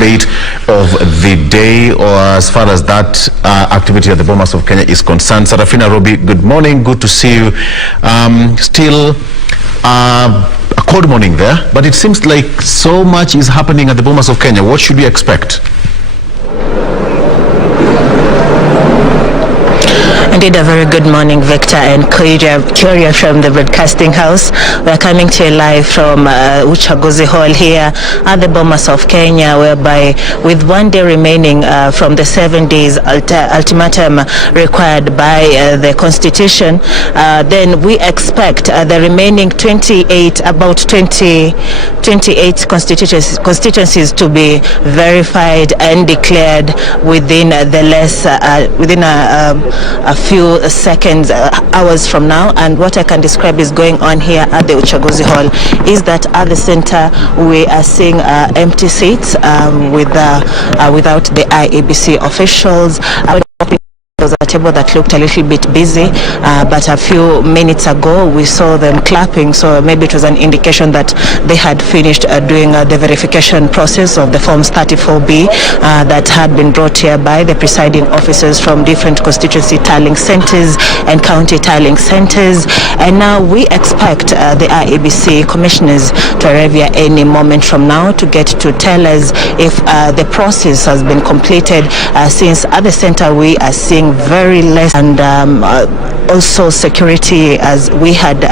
update of the day, or as far as that activity at the Bomas of Kenya is concerned. Sarafina Robi, good morning. Good to see you. Still a cold morning there, but it seems like so much is happening at the Bomas of Kenya. What should we expect? Indeed, a very good morning, Victor and Curia from the Broadcasting House. We are coming to you live from Uchaguzi Hall here at the Bomas of Kenya, whereby with 1 day remaining from the 7 days ultimatum required by the Constitution, then we expect the remaining 28 constituencies to be verified and declared within within a few seconds, hours from now. And what I can describe is going on here at the Uchaguzi Hall is that at the center we are seeing empty seats without the Iebc officials. There was a table that looked a little bit busy, but a few minutes ago we saw them clapping, so maybe it was an indication that they had finished doing the verification process of the Forms 34B that had been brought here by the presiding officers from different constituency tallying centers and county tallying centers. And now we expect the Iebc commissioners to arrive here any moment from now to get to tell us if the process has been completed, since at the center we are seeing very less, and also security, as we had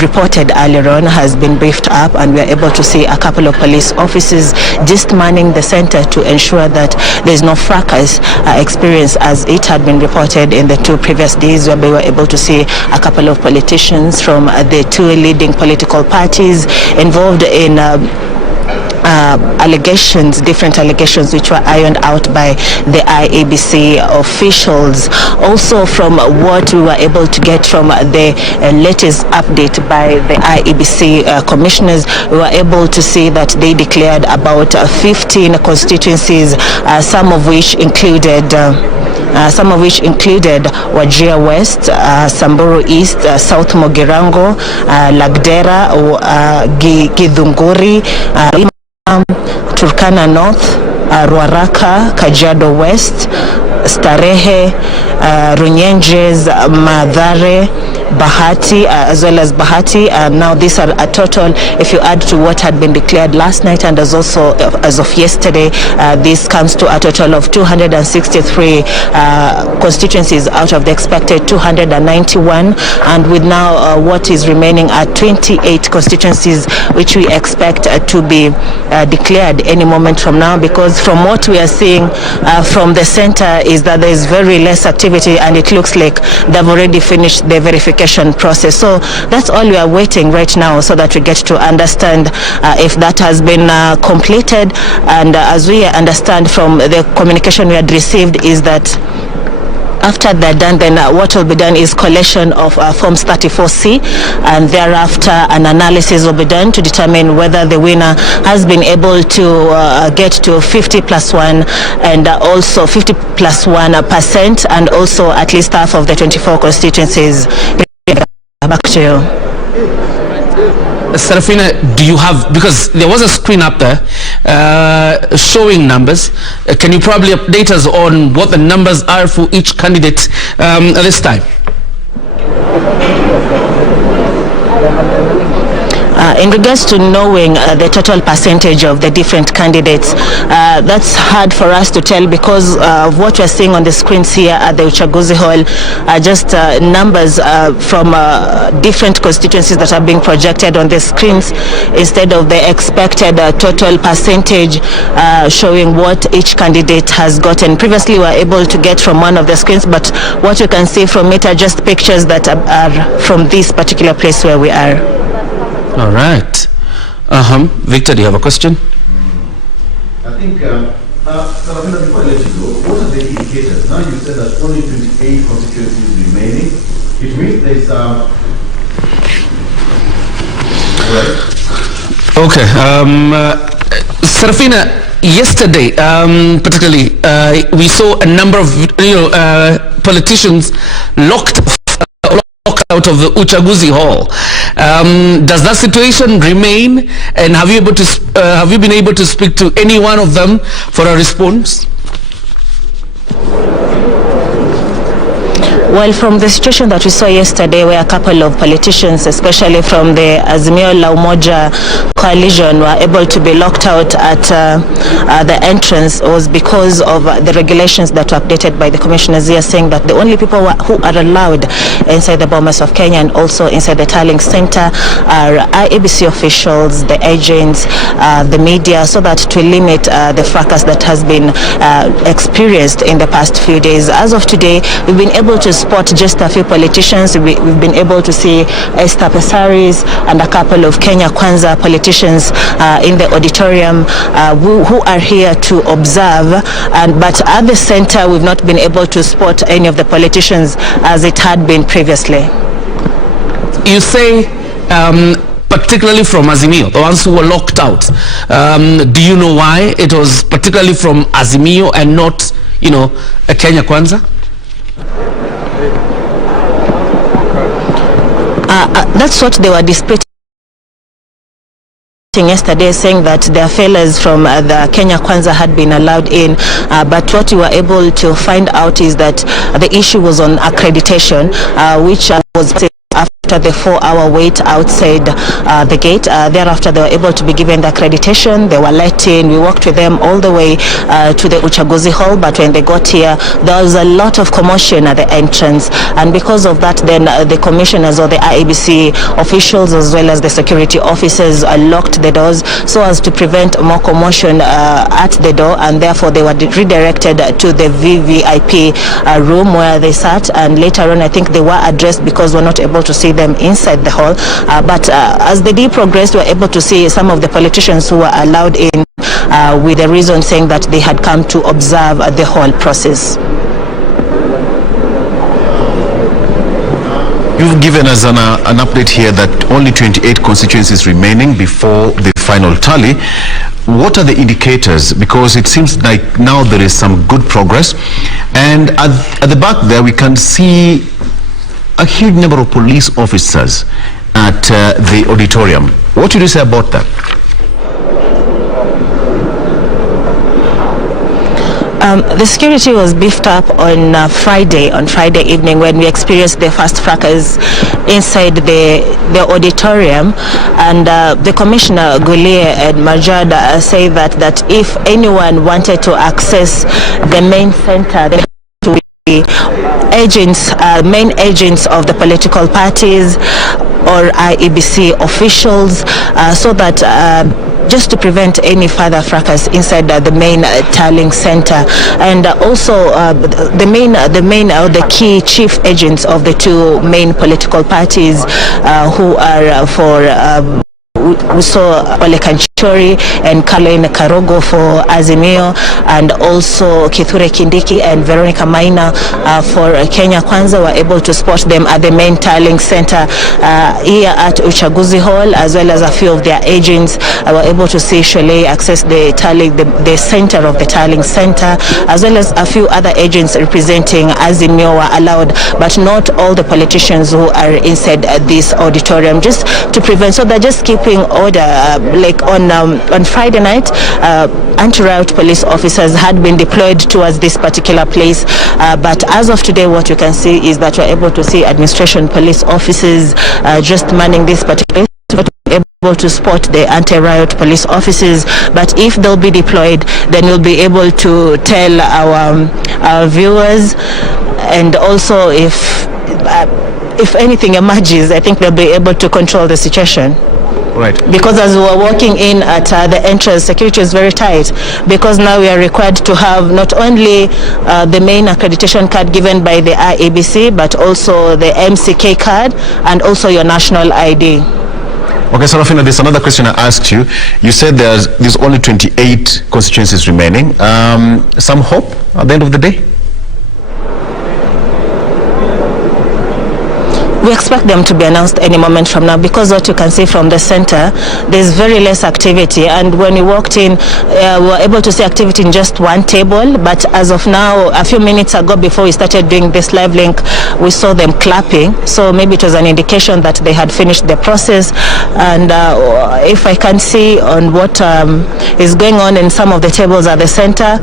reported earlier on, has been beefed up, and we are able to see a couple of police officers just manning the center to ensure that there is no fracas experience, as it had been reported in the 2 previous days, where we were able to see a couple of politicians from the 2 leading political parties involved in different allegations which were ironed out by the Iebc officials. Also, from what we were able to get from the latest update by the Iebc commissioners, we were able to see that they declared about 15 constituencies, some of which included Wajir West, Samburu East, South Mogirango, Lagdera, Githunguri, Turkana North, Ruaraka, Kajiado West, Starehe, Runyenjes, Mathare, Bahati, as well as Bahati. Now these are a total, if you add to what had been declared last night and as of yesterday, this comes to a total of 263 constituencies out of the expected 291, and with now what is remaining are 28 constituencies which we expect to be declared any moment from now, because from what we are seeing from the center is that there is very less activity, and it looks like they've already finished the verification process. So that's all we are waiting right now, so that we get to understand if that has been completed. And as we understand from the communication we had received is that after they're done, then what will be done is collation of Forms 34C, and thereafter an analysis will be done to determine whether the winner has been able to get to 50+1 and also 50+1%, and also at least half of the 24 constituencies. Back to you. Serafina, do you have, because there was a screen up there showing numbers, can you probably update us on what the numbers are for each candidate this time? In regards to knowing the total percentage of the different candidates, that's hard for us to tell, because of what we're seeing on the screens here at the Uchaguzi Hall are just numbers from different constituencies that are being projected on the screens, instead of the expected total percentage showing what each candidate has gotten. Previously, we were able to get from one of the screens, but what you can see from it are just pictures that are from this particular place where we are. All right. Victor, do you have a question? I think, Sarafina, before I let you go, what are the indicators? Now you said that only 28 constituencies remaining. It means there's Okay. Sarafina, yesterday, particularly, we saw a number of politicians locked out of the Uchaguzi Hall. Does that situation remain? And have you been able to speak to any one of them for a response? Well, from the situation that we saw yesterday, where a couple of politicians, especially from the Azimio la Umoja coalition, were able to be locked out at the entrance, was because of the regulations that were updated by the commissioners here, saying that the only people who are allowed inside the Bomas of Kenya and also inside the tallying center are Iebc officials, the agents, the media, so that to limit the fracas that has been experienced in the past few days. As of today, we've been able to spot just a few politicians. We've been able to see Esther Pesaris and a couple of Kenya Kwanza politicians in the auditorium who are here to observe. But at the center, we've not been able to spot any of the politicians as it had been previously. You say particularly from Azimio, the ones who were locked out. Do you know why it was particularly from Azimio and not, a Kenya Kwanza? That's what they were disputing yesterday, saying that their fellows from the Kenya Kwanza had been allowed in, but what we were able to find out is that the issue was on accreditation, which was after the 4-hour wait outside the gate. Thereafter, they were able to be given the accreditation. They were let in. We walked with them all the way to the Uchaguzi Hall, but when they got here, there was a lot of commotion at the entrance, and because of that, then the commissioners or the Iebc officials as well as the security officers locked the doors so as to prevent more commotion at the door, and therefore they were redirected to the VVIP room where they sat, and later on I think they were addressed because we're not able to see them inside the hall. But as the day progressed, we were able to see some of the politicians who were allowed in with the reason saying that they had come to observe the whole process. You've given us an update here that only 28 constituencies remaining before the final tally. What are the indicators? Because it seems like now there is some good progress. And at the back there, we can see a huge number of police officers at the auditorium. What would you say about that? The security was beefed up on Friday evening, when we experienced the first fracas inside the auditorium, and the Commissioner Gulie and Majad say that if anyone wanted to access the main center, they had to be main agents of the political parties or Iebc officials, so that just to prevent any further fracas inside the main tallying center. And also the key chief agents of the two main political parties who are for we saw Ole Kanchori and Caroline Karogo for Azimio, and also Kithure Kindiki and Veronica Maina for Kenya Kwanza, were able to spot them at the main tallying center here at Uchaguzi Hall, as well as a few of their agents were able to see Shole access the center of the tallying center, as well as a few other agents representing Azimio were allowed, but not all the politicians who are inside this auditorium, just to prevent, so they're just keeping order. Like on Friday night, anti-riot police officers had been deployed towards this particular place, but as of today, what you can see is that we're able to see administration police officers just manning this particular place, able to spot the anti-riot police officers. But if they'll be deployed, then we'll be able to tell our viewers, and also if anything emerges, I think they'll be able to control the situation. Right. Because as we were walking in at the entrance, security is very tight, because now we are required to have not only the main accreditation card given by the Iebc, but also the MCK card and also your national ID. Okay, Sarafina, there's another question I asked you. You said there's only 28 constituencies remaining. Some hope at the end of the day? We expect them to be announced any moment from now, because what you can see from the center, there's very less activity, and when we walked in, we were able to see activity in just one table, but as of now, a few minutes ago before we started doing this live link, we saw them clapping, so maybe it was an indication that they had finished the process. And if I can see on what is going on in some of the tables at the center,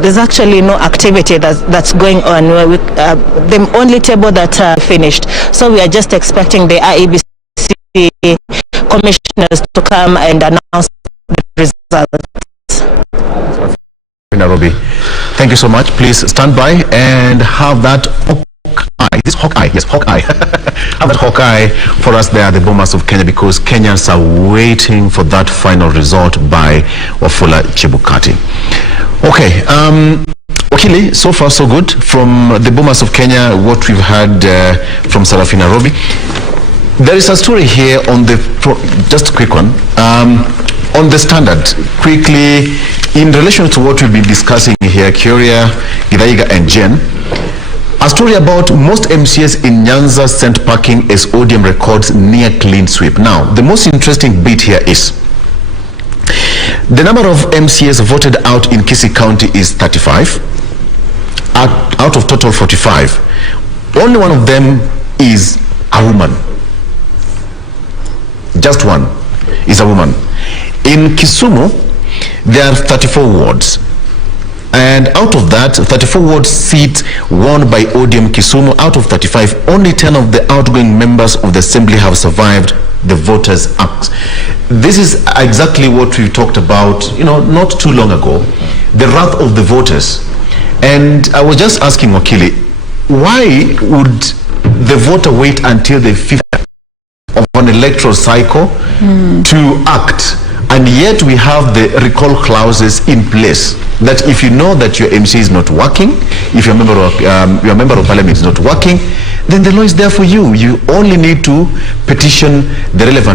there's actually no activity that's going on. The only table that finished. So we are just expecting the Iebc commissioners to come and announce the results. Nairobi, thank you so much. Please stand by and have that Hawkeye. This Hawkeye, yes, Hawkeye. Have that Hawkeye for us there at the Bomas of Kenya, because Kenyans are waiting for that final result by Wafula Chebukati. Okay. Wakili, so far so good from the Bomas of Kenya, what we've heard from Sarafina Robi. There is a story here on the, just a quick one, on the Standard, quickly, in relation to what we've been discussing here, Curia, Gidaiga and Jen, a story about most MCAs in Nyanza sent parking as ODM records near clean sweep. Now, the most interesting bit here is, the number of MCAs voted out in Kisii County is 35. Out of total 45. Only one of them is a woman. Just one is a woman. In Kisumu, there are 34 wards. And out of that, 34 ward seats won by ODM Kisumu. Out of 35, only 10 of the outgoing members of the assembly have survived the Voters Act. This is exactly what we talked about, not too long ago, the wrath of the voters. And I was just asking Wakili, why would the voter wait until the 5th of an electoral cycle to act? And yet we have the recall clauses in place that if you know that your MC is not working, if your member of parliament is not working, then the law is there for you. You only need to petition the relevant